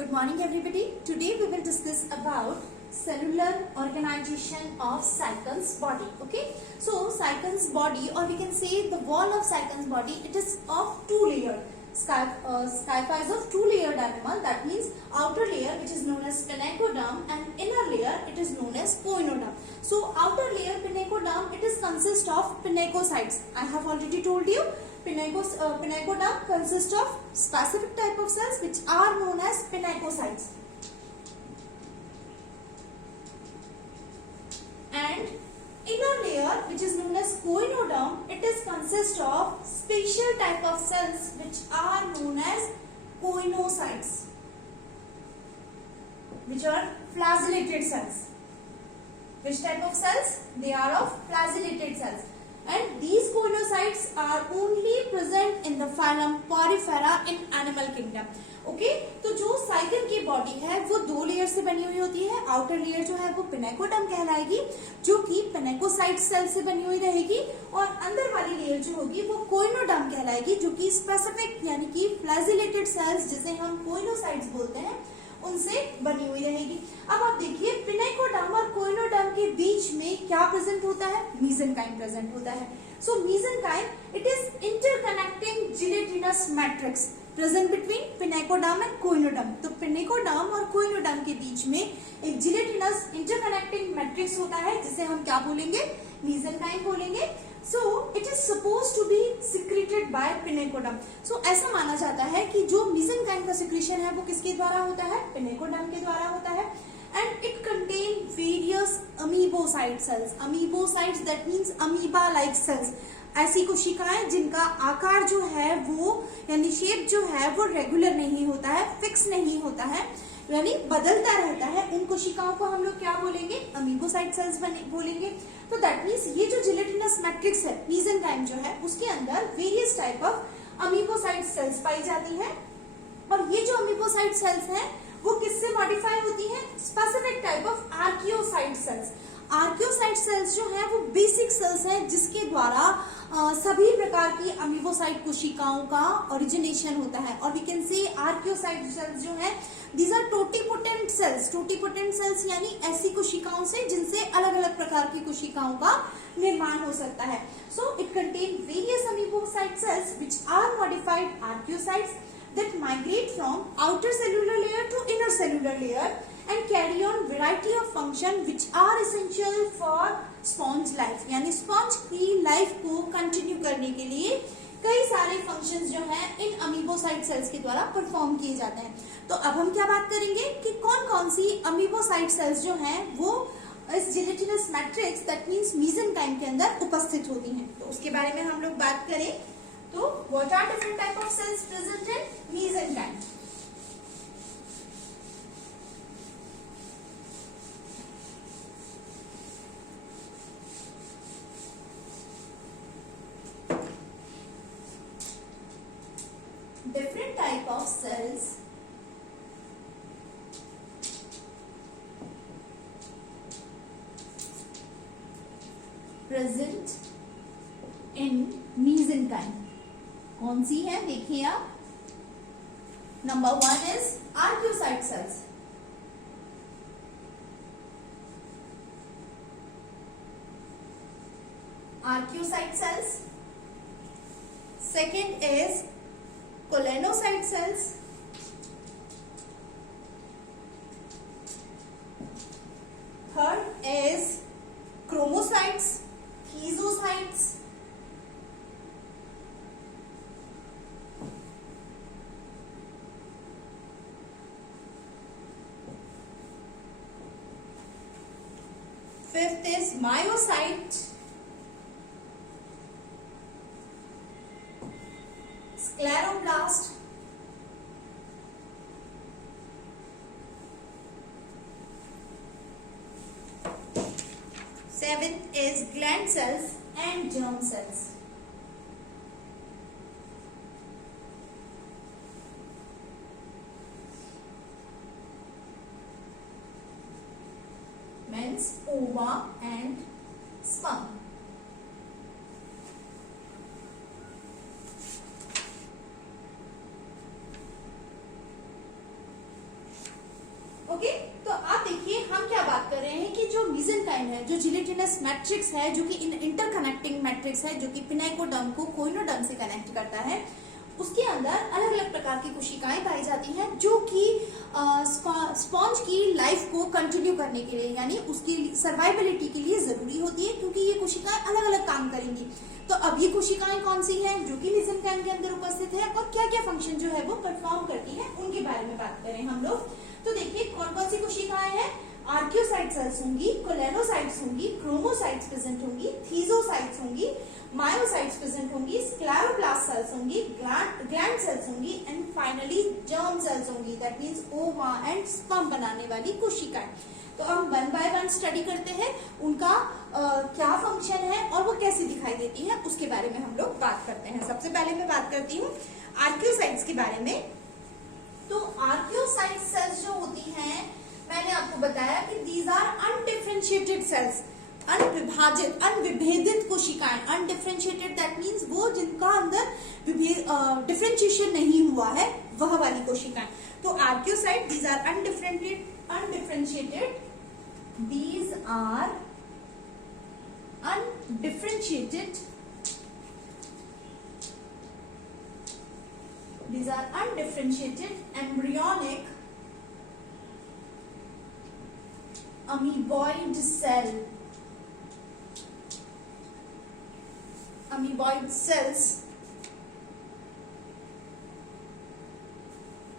Good morning everybody. Today we will discuss about cellular organization of cycles body. Okay, so cycles body, or we can say the wall of cycles body, it is of two layered. Skypha is of two layered animal. That means outer layer, which is known as pinacoderm, and inner layer, it is known as coenoderm. So outer layer pinacoderm, it is consist of pinacocytes. I have already told you pinacoderm consists of specific type of cells which are known as pinacocytes, and inner layer, which is known as coenoderm, it is consist of special type of cells which are known as coenocytes, which are flagellated cells. Which type of cells? They are of flagellated cells, and these coenocytes are only present in the phylum Porifera in animal kingdom. Okay, तो जो cycle की body है वो दो layer से बनी हुई होती है. आउटर लेयर जो है वो पिनेकोडर्म कहलाएगी, जो कि पिनेकोसाइट सेल से बनी हुई रहेगी, और अंदर वाली लेयर जो होगी वो कोइनोडर्म कहलाएगी, जो कि स्पेसिफिक यानी कि फ्लैजिलेटेड सेल्स, जिसे हम कोइनोसाइट्स बोलते हैं, उनसे बनी हुई रहेगी. अब आप देखिए, पिनेकोडर्म और कोइनोडर्म के बीच में क्या प्रेजेंट होता है? मीसेनकाइम प्रेजेंट होता है. So mesenchyme it is interconnecting gelatinous matrix present between pinacoderm and choanoderm. तो पिनेकोडर्म और कोइनोडर्म के बीच में एक जिलेटिनस इंटरकनेक्टिंग मैट्रिक्स होता है, जिसे हम क्या बोलेंगे? मीसेनकाइम बोलेंगे. So it is suppose to be secreted by pinacoderm. So ऐसा माना जाता है कि जो मीसेनकाइम का सिक्रेशन है वो किसके द्वारा होता है? पिनेकोडर्म के द्वारा होता है. And it contain various amoebocyte cells. Amoebocytes that means amoeba-like cells. ऐसी कोशिकाएं जिनका आकार जो है वो यानी शेप जो है वो रेगुलर नहीं होता है, फिक्स नहीं होता है, यानी बदलता रहता है. उन कोशिकाओं को हम लोग क्या बोलेंगे? अमीबोसाइट सेल्स बोलेंगे. तो दैट मीन्स ये जो जिलेटिनस मैट्रिक्स है, मीसेनकाइम जो है, उसके अंदर various type of amoebocyte cells पाई जाती है. और ये जो अमीबोसाइट सेल्स हैं वो किससे मॉडिफाई होती है? Specific type of archaeocyte cells. Archaeocyte cells जो है वो बेसिक सेल्स हैं, जिसके द्वारा सभी प्रकार की अमीबोसाइट कोशिकाओं का ओरिजिनेशन होता है. और we can say archaeocyte cells जो है, these are totipotent cells. Totipotent cells यानी ऐसी कोशिकाओं से जिनसे अलग अलग प्रकार की कोशिकाओं का निर्माण हो सकता है. So it contain various amoebocyte cells which are modified archaeocytes that migrate from outer cellular layer to inner cellular layer and carry on variety of function which are essential for sponge life. यानी sponge की life को continue करने के लिए कई सारे functions जो हैं इन अमीबोसाइट सेल्स के द्वारा परफॉर्म किए जाते हैं. तो अब हम क्या बात करेंगे कि कौन कौन सी अमीबोसाइट सेल्स जो हैं वो इस जिलेटिनस मैट्रिक्स दैट मीन्स मीसेनकाइम के अंदर उपस्थित होती हैं. तो उसके बारे में हम लोग बात करें तो what are different type of cells present in mesenchyme? Different type of cells present in mesenchyme. कौन सी है? देखिए आप, number 1 is archaeocyte cells. Archaeocyte cells. Second is collencyte cells. Third is chromocytes, thesocytes. Fifth is myocyte, scleroblast, seventh is gland cells and germ cells. Means ova and sperm. मीसेंकाइम है, जो gelatinous matrix है, जो कि interconnecting matrix है, जो कि पिनाइकोडर्म को कोइनोडर्म से कनेक्ट करता है, उसके अंदर अलग अलग प्रकार की कोशिकाएं पाई जाती हैं, जो कि स्पॉन्ज की लाइफ को कंटिन्यू करने के लिए, यानी उसकी सर्वाइबिलिटी के लिए जरूरी होती है, क्योंकि ये कोशिकाएं अलग अलग काम करेंगी। तो अब ये कोशिकाएं कौन सी हैं जो कि मीसेंकाइम के अंदर उपस्थित है और क्या क्या फंक्शन जो है वो परफॉर्म करती है, उनके बारे में बात करें हम लोग। तो देखिए कौन कौन सी कोशिकाएं हैं। आर्कियोसाइट सेल्स होंगी, कोलेनोसाइट्स होंगी, क्रोमोसाइट्स प्रेजेंट होंगी, थीजोसाइट्स होंगी, मायोसाइट्स प्रेजेंट होंगी, स्क्लेरोप्लास्ट सेल्स होंगी, ग्लैंड सेल्स होंगी, एंड फाइनली जर्म सेल्स होंगी, दैट मींस ओवा एंड स्पर्म बनाने वाली कोशिकाएं। तो हम वन बाय वन स्टडी करते हैं, उनका क्या फंक्शन है और वो कैसी दिखाई देती है, उसके बारे में हम लोग बात करते हैं। सबसे पहले मैं बात करती हूँ आर्कियोसाइट्स के बारे में। तो आर्कियोसाइट सेल्स जो होती हैं, मैंने आपको बताया कि दीज आर अनडिफरेंशिएटेड सेल्स, अनविभाजित अनविभेदित कोशिकाएं। अनडिफरेंशिएटेड दैट मींस वो जिनका अंदर डिफरेंशिएशन नहीं हुआ है, वह वाली कोशिकाएं। तो archaeocyte these are undifferentiated, these are undifferentiated, embryonic amoeboid cells.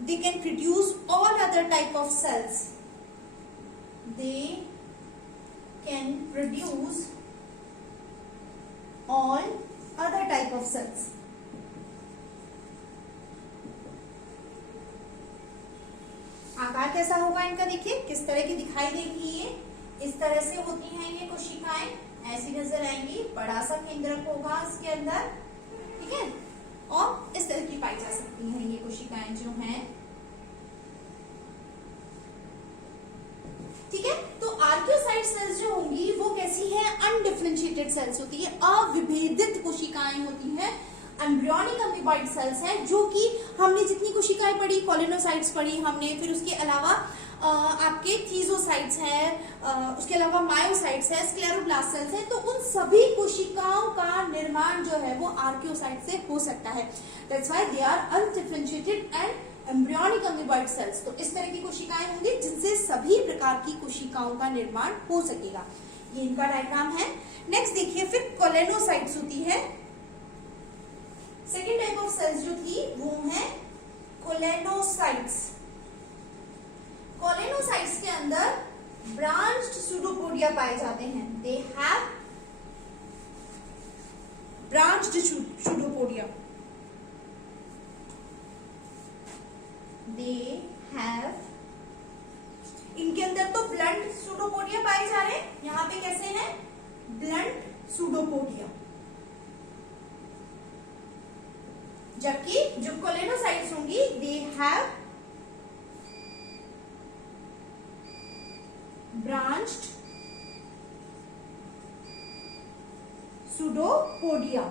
They can produce all other type of cells. They can produce all other type of cells. आकार कैसा होगा इनका, देखिए किस तरह की दिखाई देगी। ये इस तरह से होती हैं ये कोशिकाएं, ऐसी नजर आएंगी, बड़ा सा केंद्रक होगा इसके अंदर, ठीक है, और इस तरह की पाई जा सकती हैं ये कोशिकाएं जो हैं, ठीक है। तो आर्कियोसाइट सेल्स जो होंगी वो कैसी है, अनडिफरेंशिएटेड सेल्स होती है, अविभेदित कोशिकाएं होती हैं। एम्ब्रियोनिक अमीबॉइड सेल्स हैं, जो कि हमने जितनी कोशिकाएं पढ़ी, कोलिनोसाइट्स पढ़ी हमने, फिर उसके अलावा आपके थीजोसाइट्स हैं, उसके अलावा मायोसाइट्स है, स्क्लेरोब्लास्ट सेल्स हैं, तो उन सभी कोशिकाओं का निर्माण जो है वो आर्कियोसाइट से हो सकता है। That's why they are undifferentiated and embryonic amoeboid cells. तो इस तरह की कोशिकाएं होंगी जिनसे सभी प्रकार की कोशिकाओं का निर्माण हो सकेगा। ये इनका डायग्राम है। नेक्स्ट देखिए, फिर कोलेनोसाइट्स होती है। सेकेंड टाइप ऑफ सेल्स जो थी वो है कोलेनोसाइट्स। कोलेनोसाइट्स के अंदर ब्रांच्ड सूडोपोडिया पाए जाते हैं। They have branched pseudopodia. They have, इनके अंदर तो ब्लंट सूडोपोडिया पाए जा रहे हैं, यहां पे कैसे हैं, ब्लंट सूडोपोडिया। जबकि जो कोलेनोसाइट्स होंगी दे हैव ब्रांच्ड सूडोपोडिया।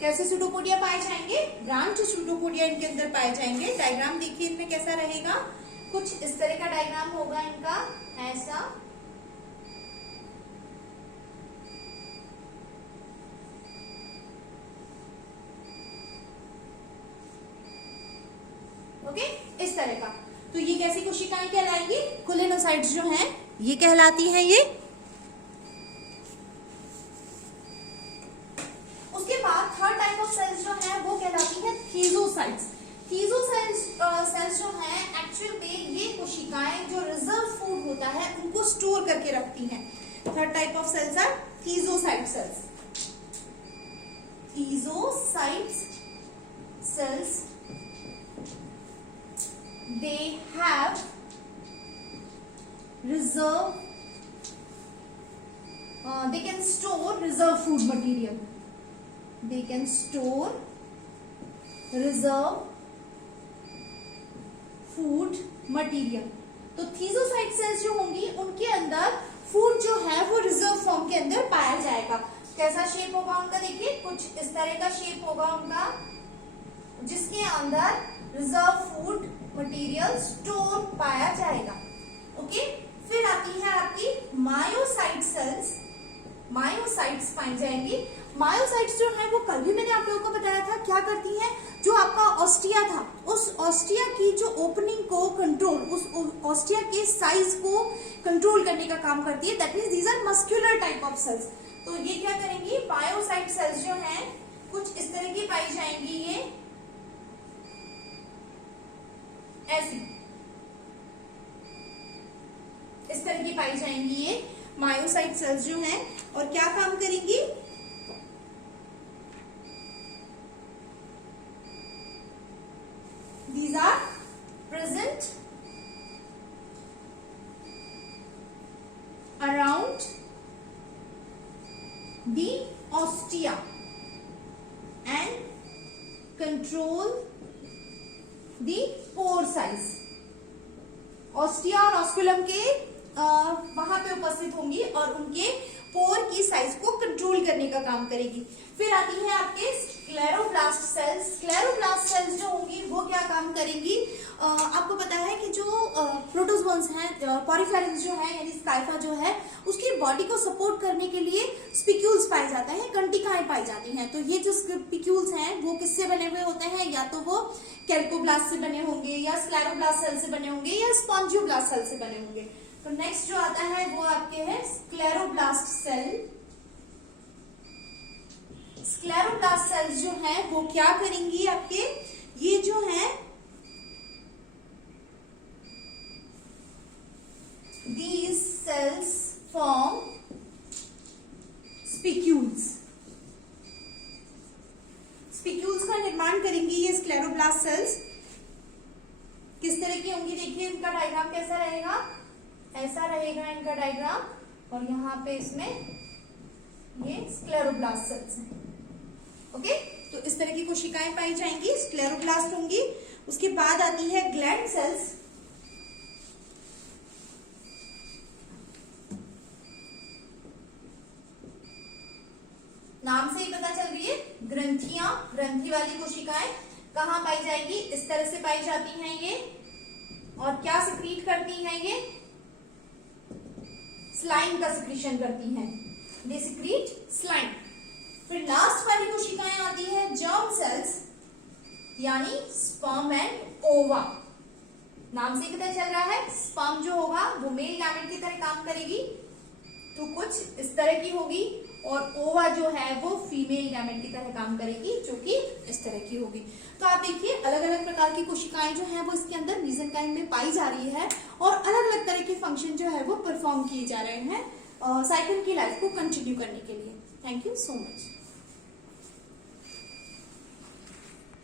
कैसे सूडोपोडिया पाए जाएंगे, ब्रांच सूडोपोडिया इनके अंदर पाए जाएंगे। डायग्राम देखिए इनमें कैसा रहेगा, कुछ इस तरह का डायग्राम होगा इनका, ऐसा। ओके, इस तरह का। तो ये कैसी कोशिकाएं कहलाएंगी, कोलेनोसाइट्स जो हैं ये कहलाती हैं ये। उसके बाद थर्ड टाइप ऑफ सेल्स जो है वो कहलाती है थीजोसाइट्स। सेल्स जो हैं एक्चुअल में ये कोशिकाएं जो रिजर्व फूड होता है उनको स्टोर करके रखती हैं। Third type of cells are thesocyte cells. Thesocyte cells, they have reserve, they can store reserve food material. They can store reserve food material. तो थीजोसाइट सेल्स जो होंगी उनके अंदर फूड जो है वो रिजर्व फॉर्म के अंदर पाया जाएगा। कैसा शेप होगा उनका, देखिए कुछ इस तरह का शेप होगा उनका, जिसके अंदर रिजर्व फूड मटेरियल स्टोर पाया जाएगा। ओके, फिर आती है आपकी मायोसाइट सेल्स। मायोसाइट्स पाई जाएंगी। मायोसाइट्स जो है वो कल भी मैंने आप लोगों को बताया था क्या करती हैं, जो आपका ऑस्टिया था उस ऑस्टिया की जो ओपनिंग को कंट्रोल, उस ऑस्टिया के साइज को कंट्रोल करने का काम करती है। That means these are muscular type of cells. तो ये क्या करेंगी, मायोसाइट सेल्स जो हैं कुछ इस तरह की पाई जाएंगी, ये ऐसी इस तरह की पाई जाएंगी ये मायोसाइट सेल्स जो हैं, और क्या काम करेंगी, these are present around the ostia and control the pore size। Ostia और ऑस्कुलम के वहां पे उपस्थित होंगी और उनके पोर की साइज को कंट्रोल करने का काम करेगी। फिर आती है आपके स्क्लेरोब्लास्ट सेल्स। स्क्लेरोब्लास्ट सेल्स जो होंगी वो क्या काम करेंगी, आपको पता है कि जो प्रोटोजोन्स हैं, पॉरीफेरस जो है यानी स्काइफा जो है, उसकी बॉडी को सपोर्ट करने के लिए स्पिक्यूल्स पाए जाते हैं, कंटिकाएं पाई जाती हैं। तो ये जो स्पिक्यूल्स हैं वो किससे बने हुए होते हैं, या तो वो कैल्कोब्लास्ट से बने होंगे, या स्क्लेरोब्लास्ट सेल से बने होंगे, या स्पॉन्जियोब्लास्ट सेल से बने होंगे। तो नेक्स्ट जो आता है वो आपके है स्क्लेरोब्लास्ट सेल। स्क्लेरोब्लास्ट सेल्स जो है वो क्या करेंगी आपके, ये जो है these cells form spicules। Spicules का निर्माण करेंगी ये स्क्लेरोब्लास्ट सेल्स। किस तरह की होंगी, देखिए इनका डायग्राम कैसा रहेगा, ऐसा रहेगा इनका डायग्राम, और यहाँ पे इसमें ये स्क्लेरोब्लास्ट सेल्स हैं। ओके, तो इस तरह की कोशिकाएं पाई जाएंगी, स्क्लेरोब्लास्ट होंगी। उसके बाद आती है ग्लैंड सेल्स। नाम से ही पता चल रही है, ग्रंथियां, ग्रंथि वाली कोशिकाएं कहाँ पाई जाएगी, इस तरह से पाई जाती हैं ये। और क्या सिक्रीट करती हैं ये, स्लाइम का सिक्रीशन करती हैं, दे सिक्रीट स्लाइम। फिर लास्ट वाली कोशिकाएं आती है जर्म सेल्स, यानी स्पर्म एंड ओवा। नाम से पता चल रहा है स्पर्म जो होगा वो मेल गैमेट की तरह काम करेगी, तो कुछ इस तरह की होगी, और ओवा जो है वो फीमेल गैमेट की तरह काम करेगी, जो कि इस तरह की होगी। तो आप देखिए अलग अलग प्रकार की कोशिकाएं जो है वो इसके अंदर मीसेंकाइम में पाई जा रही है, और अलग अलग तरह के फंक्शन जो है वो परफॉर्म किए जा रहे हैं साइकिल की लाइफ को कंटिन्यू करने के लिए। Thank you so much.